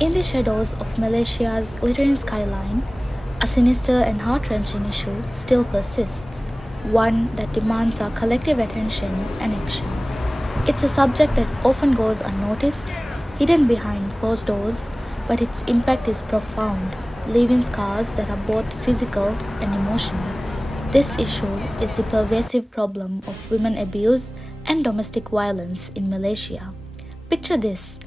In the shadows of Malaysia's glittering skyline, a sinister and heart-wrenching issue still persists, one that demands our collective attention and action. It's a subject that often goes unnoticed, hidden behind closed doors, but its impact is profound, leaving scars that are both physical and emotional. This issue is the pervasive problem of women abuse and domestic violence in Malaysia. Picture this: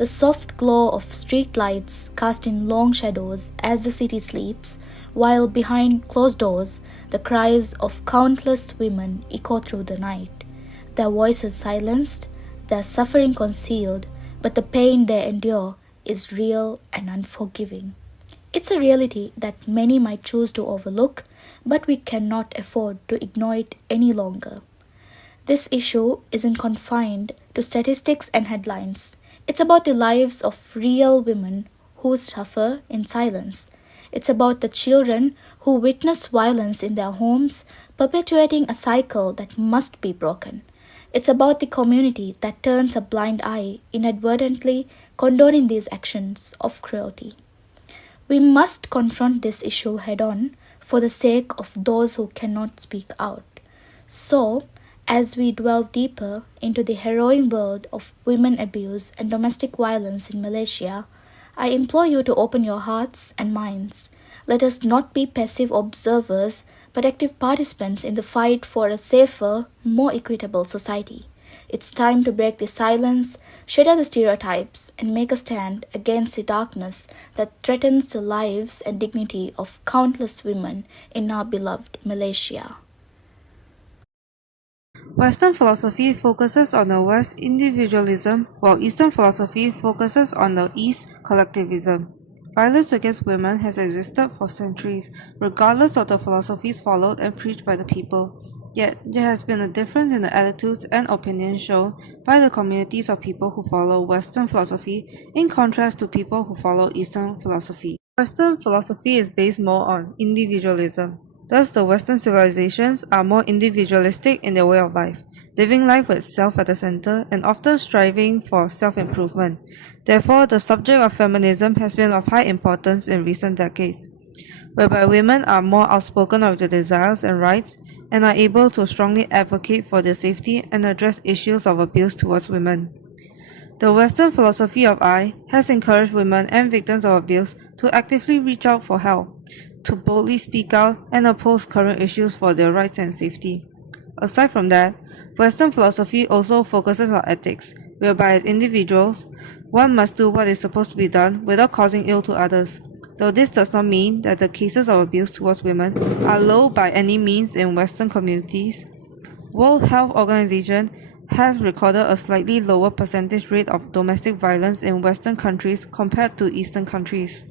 the soft glow of street lights casting long shadows as the city sleeps, while behind closed doors, the cries of countless women echo through the night. Their voices silenced, their suffering concealed, but the pain they endure is real and unforgiving. It's a reality that many might choose to overlook, but we cannot afford to ignore it any longer. This issue isn't confined to statistics and headlines. It's about the lives of real women who suffer in silence. It's about the children who witness violence in their homes, perpetuating a cycle that must be broken. It's about the community that turns a blind eye, inadvertently condoning these actions of cruelty. We must confront this issue head on for the sake of those who cannot speak out. So, as we delve deeper into the harrowing world of women abuse and domestic violence in Malaysia, I implore you to open your hearts and minds. Let us not be passive observers but active participants in the fight for a safer, more equitable society. It's time to break the silence, shatter the stereotypes, and make a stand against the darkness that threatens the lives and dignity of countless women in our beloved Malaysia. Western philosophy focuses on the West individualism, while Eastern philosophy focuses on the East collectivism. Violence against women has existed for centuries, regardless of the philosophies followed and preached by the people. Yet, there has been a difference in the attitudes and opinions shown by the communities of people who follow Western philosophy in contrast to people who follow Eastern philosophy. Western philosophy is based more on individualism. Thus, the Western civilizations are more individualistic in their way of life, living life with self at the center and often striving for self-improvement. Therefore, the subject of feminism has been of high importance in recent decades, whereby women are more outspoken of their desires and rights and are able to strongly advocate for their safety and address issues of abuse towards women. The Western philosophy of I has encouraged women and victims of abuse to actively reach out for help, to boldly speak out and oppose current issues for their rights and safety. Aside from that, Western philosophy also focuses on ethics, whereby as individuals, one must do what is supposed to be done without causing ill to others. Though this does not mean that the cases of abuse towards women are low by any means in Western communities, World Health Organization has recorded a slightly lower percentage rate of domestic violence in Western countries compared to Eastern countries.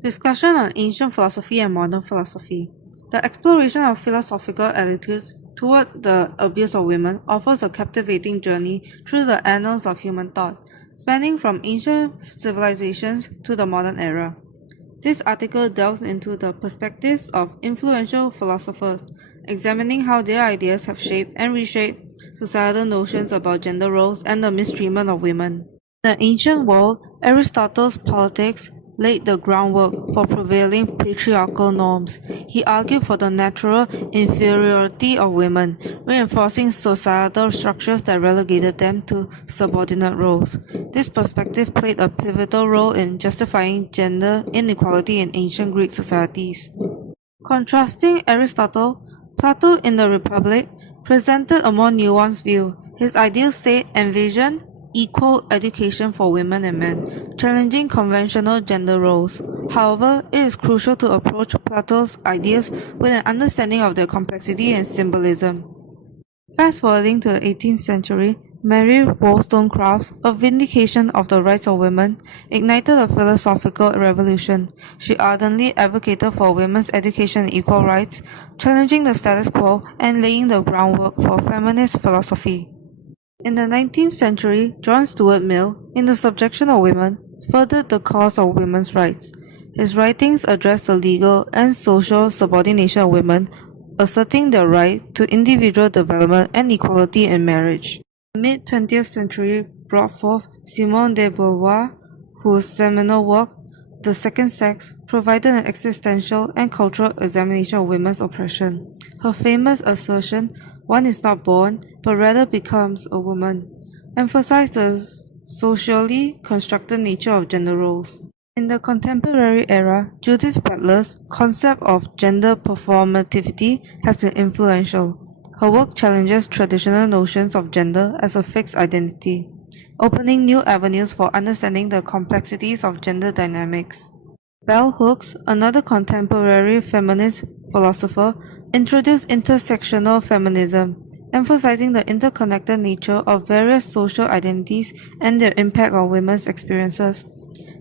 Discussion on ancient philosophy and modern philosophy. The exploration of philosophical attitudes toward the abuse of women offers a captivating journey through the annals of human thought, spanning from ancient civilizations to the modern era. This article delves into the perspectives of influential philosophers, examining how their ideas have shaped and reshaped societal notions about gender roles and the mistreatment of women. In the ancient world, Aristotle's Politics laid the groundwork for prevailing patriarchal norms. He argued for the natural inferiority of women, reinforcing societal structures that relegated them to subordinate roles. This perspective played a pivotal role in justifying gender inequality in ancient Greek societies. Contrasting Aristotle, Plato in the Republic presented a more nuanced view. His ideal state envisioned equal education for women and men, challenging conventional gender roles. However, it is crucial to approach Plato's ideas with an understanding of their complexity and symbolism. Fast forwarding to the 18th century, Mary Wollstonecraft's A Vindication of the Rights of Women ignited a philosophical revolution. She ardently advocated for women's education and equal rights, challenging the status quo and laying the groundwork for feminist philosophy. In the 19th century, John Stuart Mill, in The Subjection of Women, furthered the cause of women's rights. His writings addressed the legal and social subordination of women, asserting their right to individual development and equality in marriage. The mid-20th century brought forth Simone de Beauvoir, whose seminal work, The Second Sex, provided an existential and cultural examination of women's oppression. Her famous assertion, "One is not born, but rather becomes a woman," emphasized the socially constructed nature of gender roles. In the contemporary era, Judith Butler's concept of gender performativity has been influential. Her work challenges traditional notions of gender as a fixed identity, opening new avenues for understanding the complexities of gender dynamics. Bell Hooks, another contemporary feminist philosopher, introduced intersectional feminism, emphasizing the interconnected nature of various social identities and their impact on women's experiences.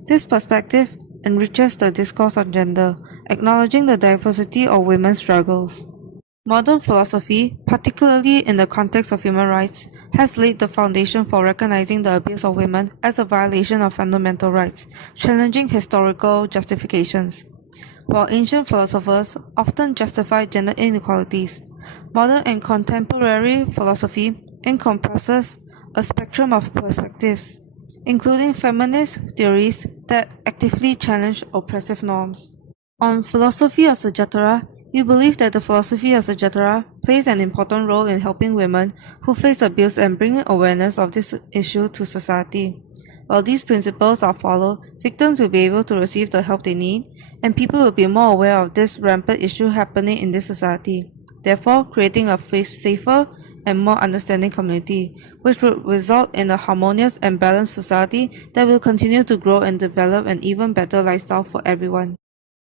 This perspective enriches the discourse on gender, acknowledging the diversity of women's struggles. Modern philosophy, particularly in the context of human rights, has laid the foundation for recognizing the abuse of women as a violation of fundamental rights, challenging historical justifications. While ancient philosophers often justified gender inequalities, modern and contemporary philosophy encompasses a spectrum of perspectives, including feminist theories that actively challenge oppressive norms. On philosophy of Satyendra, we believe that the philosophy of Satyendra plays an important role in helping women who face abuse and bringing awareness of this issue to society. While these principles are followed, victims will be able to receive the help they need, and people will be more aware of this rampant issue happening in this society, therefore creating a safer and more understanding community, which will result in a harmonious and balanced society that will continue to grow and develop an even better lifestyle for everyone.